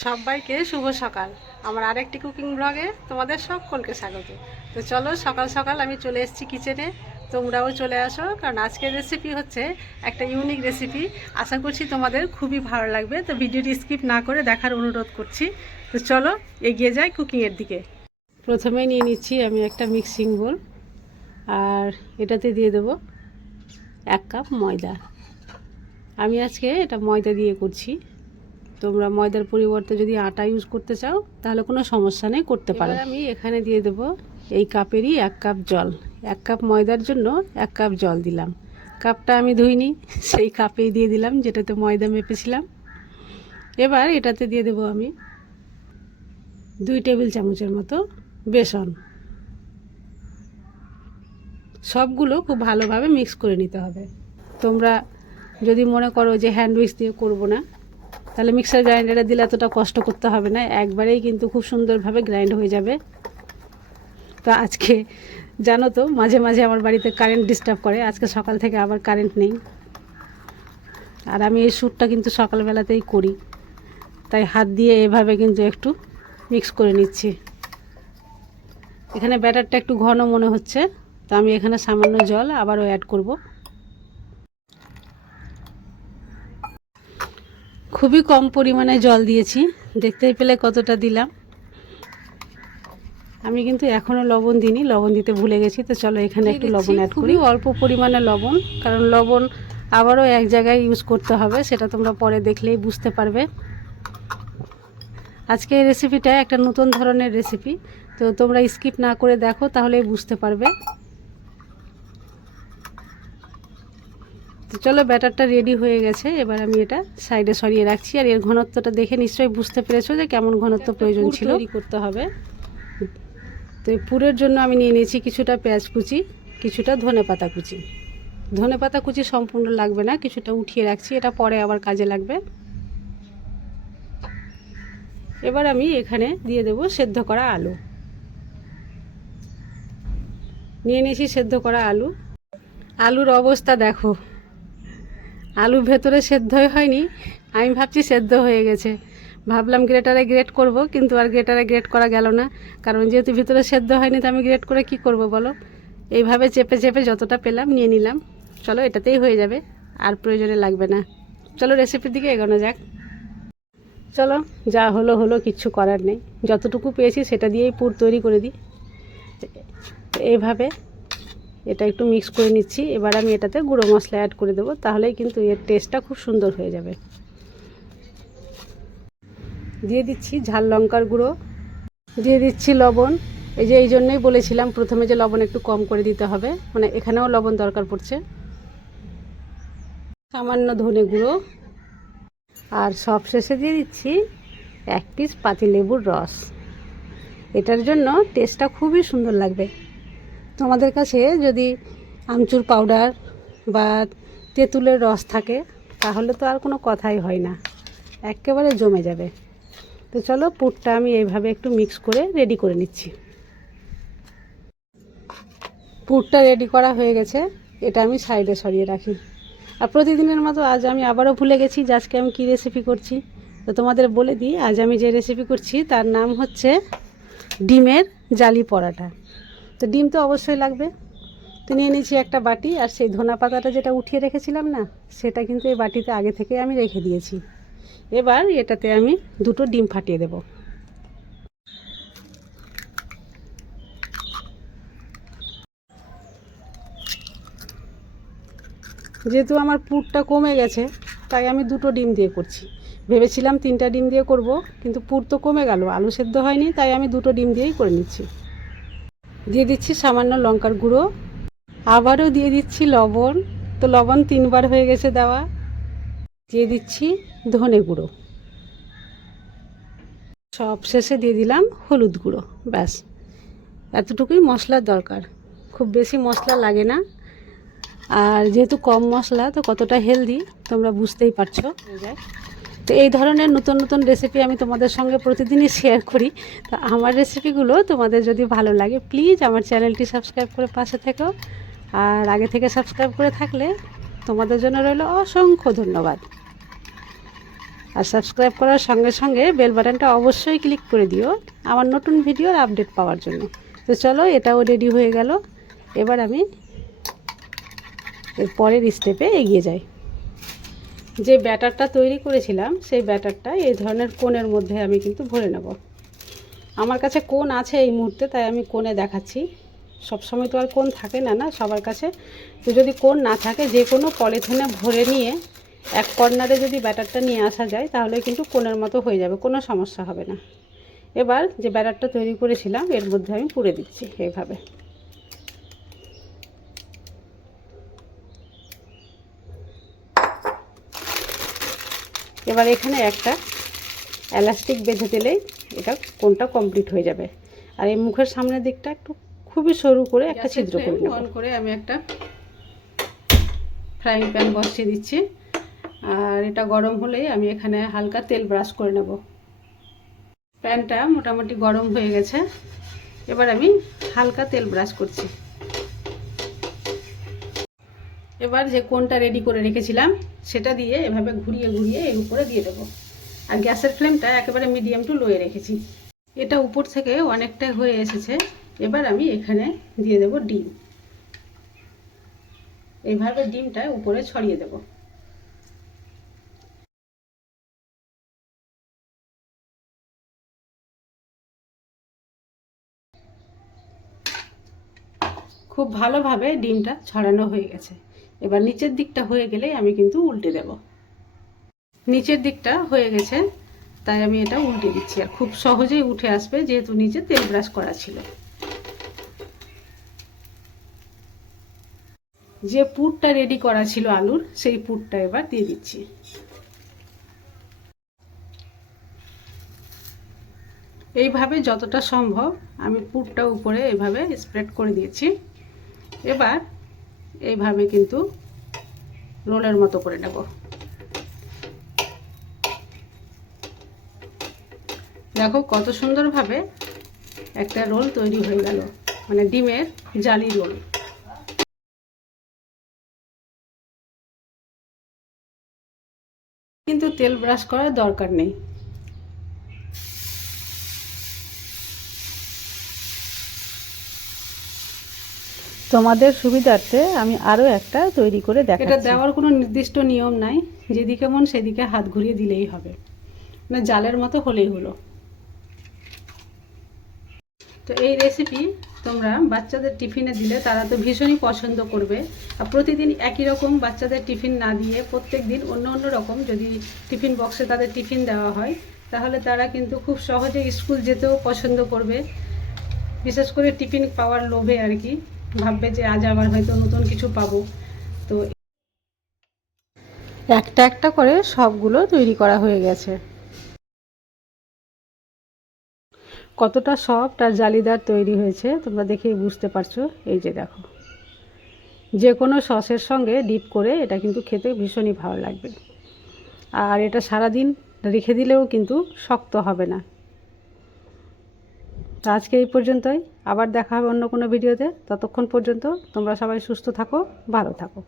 সবাইকে শুভ সকাল। আমার আরেকটি কুকিং ব্লগে তোমাদের সকলকে স্বাগত। তো চলো সকাল সকাল আমি চলে এসেছি কিচেনে। তোমরাও চলে আসো, কারণ আজকের রেসিপি হচ্ছে একটা ইউনিক রেসিপি আশা করছি তোমাদের খুবই ভালো লাগবে। তো ভিডিওটি স্কিপ না করে দেখার অনুরোধ করছি। তো চলো এগিয়ে যাই কুকিংয়ের দিকে। প্রথমে নিয়ে নিচ্ছি আমি একটা মিক্সিং বোল আর এটাতে দিয়ে দেবো এক কাপ ময়দা। আমি আজকে এটা ময়দা দিয়ে করছি। তোমরা ময়দার পরিবর্তে যদি আটা ইউজ করতে চাও তাহলে কোনো সমস্যা নেই করতে পারো। আমি এখানে দিয়ে দেব এই কাপেরই এক কাপ জল। এক কাপ ময়দার জন্য এক কাপ জল দিলাম। কাপটা আমি ধুইনি সেই কাপেই দিয়ে দিলাম যেটাতে ময়দা মেপেছিলাম। এবার এটাতে দিয়ে দেব আমি দুই টেবিল চামচের মতো বেসন। সবগুলো খুব ভালোভাবে মিক্স করে নিতে হবে। তোমরা যদি মনে করো যে হ্যান্ড উইক্স দিয়ে করব না তাহলে মিক্সার গ্রাইন্ডারে দিলে এতটা কষ্ট করতে হবে না, একবারেই কিন্তু খুব সুন্দরভাবে গ্রাইন্ড হয়ে যাবে। তো আজকে, জানো তো, মাঝে মাঝে আমার বাড়িতে কারেন্ট ডিস্টার্ব করে, আজকে সকাল থেকে আবার কারেন্ট নেই। আর আমি এই শ্যুটটা কিন্তু সকালবেলাতেই করি, তাই হাত দিয়ে এভাবে কিন্তু একটু মিক্স করে নিচ্ছি। এখানে ব্যাটারটা একটু ঘন মনে হচ্ছে, তো আমি এখানে সামান্য জল আবারও অ্যাড করব। খুবই কম পরিমাণে জল দিয়েছি। দেখতেই পেলে কতটা দিলাম। আমি কিন্তু এখনও লবণ দিইনি লবণ দিতে ভুলে গেছি তো চলো এখানে একটু লবণ অ্যাড করি। অল্প পরিমাণে লবণ কারণ লবণ আবারও এক জায়গায় ইউজ করতে হবে সেটা তোমরা পরে দেখলেই বুঝতে পারবে। আজকে এই রেসিপিটা একটা নতুন ধরনের রেসিপি তো তোমরা স্কিপ না করে দেখো তাহলেই বুঝতে পারবে। তো চলো ব্যাটারটা রেডি হয়ে গেছে। এবার আমি এটা সাইডে সরিয়ে রাখছি। আর এর ঘনত্বটা দেখে নিশ্চয়ই বুঝতে পেরেছ যে কেমন ঘনত্ব প্রয়োজন ছিল। করতে হবে। তো এই পুরের জন্য আমি নিয়ে নিয়েছি কিছুটা পেঁয়াজ কুচি কিছুটা ধনে পাতা কুচি। ধনে পাতা কুচি সম্পূর্ণ লাগবে না কিছুটা উঠিয়ে রাখছি। এটা পরে আবার কাজে লাগবে। এবার আমি এখানে দিয়ে দেব সেদ্ধ করা আলু। নিয়ে নিয়েছি সেদ্ধ করা আলু। আলুর অবস্থা দেখো। আলু ভেতরে সেদ্ধই হয়নি, আমি ভাবছি সেদ্ধ হয়ে গেছে। ভাবলাম গ্রেটারে গ্রেট করব, কিন্তু আর গ্রেটারে গ্রেট করা গেল না। কারণ যেহেতু ভিতরে সেদ্ধ হয়নি, তো আমি গ্রেট করে কি করব বলো? এইভাবে চেপে চেপে যতটা পেলাম নিয়ে নিলাম। চলো, এটাতেই হয়ে যাবে, আর প্রয়োজনে লাগবে না। চলো রেসিপির দিকে এগোনো যাক। চলো, যা হলো হলো, কিচ্ছু করার নেই। যতটুকু পেয়েছি, সেটা দিয়েই পুর তৈরি করে দিই। এইভাবে এটা একটু মিক্স করে নিচ্ছি। এবার আমি এটাতে গুঁড়ো মশলা অ্যাড করে দেবো, তাহলেই কিন্তু এর টেস্টটা খুব সুন্দর হয়ে যাবে। দিয়ে দিচ্ছি ঝাল লঙ্কার গুঁড়ো, দিয়ে দিচ্ছি লবণ। এই যে এই জন্যই বলেছিলাম প্রথমে যে লবণ একটু কম করে দিতে হবে মানে এখানেও লবণ দরকার পড়ছে। সামান্য ধনে গুঁড়ো, আর সব শেষে দিয়ে দিচ্ছি এক পিস পাতিলেবুর রস। এটার জন্য টেস্টটা খুবই সুন্দর লাগবে। তোমাদের কাছে যদি আমচুর পাউডার বা তেঁতুলের রস থাকে, তাহলে তো আর কোনো কথাই হয় না। একেবারে জমে যাবে। তো চলো পুরটা আমি এইভাবে একটু মিক্স করে রেডি করে নিচ্ছি। পুরটা রেডি করা হয়ে গেছে। এটা আমি সাইডে সরিয়ে রাখি। আর প্রতিদিনের মতো আজ আমি আবারও ভুলে গেছি যে আজকে আমি কী রেসিপি করছি। তো তোমাদের বলে দিই, আজ আমি যে রেসিপি করছি, তার নাম হচ্ছে ডিমের জালি পরাটা। তো ডিম তো অবশ্যই লাগবে। তো নিয়ে নিয়েছি একটা বাটি, আর সেই ধনা পাতাটা যেটা উঠিয়ে রেখেছিলাম না, সেটা কিন্তু এই বাটিতে আগে থেকে আমি রেখে দিয়েছি। এবার এটাতে আমি দুটো ডিম ফাটিয়ে দেব। যেহেতু আমার পুরটা কমে গেছে, তাই আমি দুটো ডিম দিয়ে করছি। ভেবেছিলাম তিনটা ডিম দিয়ে করব, কিন্তু পুর তো কমে গেল, আলু সেদ্ধ হয়নি, তাই আমি দুটো ডিম দিয়েই করে নিচ্ছি। দিয়ে দিচ্ছি সামান্য লঙ্কার গুঁড়ো। আবারও দিয়ে দিচ্ছি লবণ। তো লবণ তিনবার হয়ে গেছে দেওয়া। দিয়ে দিচ্ছি ধনে গুঁড়ো। সব শেষে দিয়ে দিলাম হলুদ গুঁড়ো, ব্যাস। এতটুকুই মশলার দরকার। খুব বেশি মশলা লাগে না। আর যেহেতু কম মশলা, তো কতটা হেলদি, তোমরা বুঝতেই পারছ। তো এই ধরনের নতুন নতুন রেসিপি আমি তোমাদের সঙ্গে প্রতিদিনই শেয়ার করি। তো আমার রেসিপিগুলো তোমাদের যদি ভালো লাগে প্লিজ আমার চ্যানেলটি সাবস্ক্রাইব করে পাশে থেকো। আর আগে থেকে সাবস্ক্রাইব করে থাকলে তোমাদের জন্য রইল অসংখ্য ধন্যবাদ। আর সাবস্ক্রাইব করার সঙ্গে সঙ্গে বেল বাটনটা অবশ্যই ক্লিক করে দিও আমার নতুন ভিডিওর আপডেট পাওয়ার জন্য। তো চলো, এটাও রেডি হয়ে গেল। এবার আমি এর পরের স্টেপে এগিয়ে যাই। যে ব্যাটারটা তৈরি করেছিলাম, সেই ব্যাটারটা এই ধরনের কোণের মধ্যে আমি কিন্তু ভরে নেব। আমার কাছে কোন আছে এই মুহূর্তে, তাই আমি কোণে দেখাচ্ছি। সবসময় তো আর কোন থাকে না না? সবার কাছে তো যদি কোন না থাকে, যে কোনো পলিথিনে ভরে নিয়ে এক কর্নারে যদি ব্যাটারটা নিয়ে আসা যায়, তাহলে কিন্তু কোণের মতো হয়ে যাবে, কোনো সমস্যা হবে না। এবার যে ব্যাটারটা তৈরি করেছিলাম, এর মধ্যে আমি পুড়ে দিচ্ছি এইভাবে। এবার এখানে একটা এলাস্টিক বেঁধে দিলেই এটা কোনটা কমপ্লিট হয়ে যাবে। আর এই মুখের সামনের দিকটা একটু খুবই সরু করে একটা ছিদ্র করে অন করে আমি একটা ফ্রাইং প্যান বসিয়ে দিচ্ছি। আর এটা গরম হলেই আমি এখানে হালকা তেল ব্রাশ করে নেব। প্যানটা মোটামুটি গরম হয়ে গেছে। এবার আমি হালকা তেল ব্রাশ করছি। এবার যে কোনটা রেডি করে রেখেছিলাম, সেটা দিয়ে এভাবে ঘুরিয়ে ঘুরিয়ে এর উপরে দিয়ে দেবো। আর গ্যাসের ফ্লেমটা একেবারে মিডিয়াম টু লোয়ে রেখেছি। এটা উপর থেকে অনেকটাই হয়ে এসেছে। এবার আমি এখানে দিয়ে দেব ডিম। এইভাবে ডিমটা উপরে ছড়িয়ে দেব। খুব ভালোভাবে ডিমটা ছড়ানো হয়ে গেছে। এবার নিচের দিকটা হয়ে গেলে আমি কিন্তু উল্টে দেব। নিচের দিকটা হয়ে গেছে, তাই আমি এটা উল্টে দিচ্ছি। আর খুব সহজেই উঠে আসবে যেহেতু নিচে তেল ব্রাশ করা ছিল। যে পুরটা রেডি করা ছিল আলুর, সেই পুরটা এবার দিয়ে দিচ্ছি। এইভাবে যতটা সম্ভব আমি পুরটা উপরে এভাবে স্প্রেড করে দিয়েছি। এবার এইভাবে কিন্তু রোলের মতো করে নেব। দেখো কত সুন্দরভাবে একটা রোল তৈরি হয়ে গেল মানে ডিমের জালি রোল। কিন্তু তেল ব্রাশ করার দরকার নেই। তোমাদের সুবিধার্থে আমি আরও একটা তৈরি করে দেখাচ্ছি। এটা দেওয়ার কোনো নির্দিষ্ট নিয়ম নাই যেদিকে মন সেদিকে হাত ঘুরিয়ে দিলেই হবে। মানে জালের মতো হলেই হলো। তো এই রেসিপি তোমরা বাচ্চাদের টিফিনে দিলে তারা তো ভীষণই পছন্দ করবে। আর প্রতিদিন একই রকম বাচ্চাদের টিফিন না দিয়ে প্রত্যেক দিন অন্য অন্য রকম যদি টিফিন বক্সে তাদের টিফিন দেওয়া হয় তাহলে তারা কিন্তু খুব সহজে স্কুল যেতেও পছন্দ করবে। বিশেষ করে টিফিন পাওয়ার লোভে আর কি। ভাববে যে আজ আবার হয়তো নতুন কিছু পাবো। তো একটা একটা করে সবগুলো তৈরি করা হয়ে গেছে। কতটা সফট আর জালিদার তৈরি হয়েছে, তোমরা দেখেই বুঝতে পারছ। এই যে দেখো, যে কোনো সসের সঙ্গে ডিপ করে এটা কিন্তু খেতে ভীষণই ভালো লাগবে। আর এটা সারাদিন রেখে দিলেও কিন্তু শক্ত হবে না। তো আজকে এই পর্যন্তই। আবার দেখা হবে অন্য কোনো ভিডিওতে। ততক্ষণ পর্যন্ত তোমরা সবাই সুস্থ থাকো, ভালো থাকো।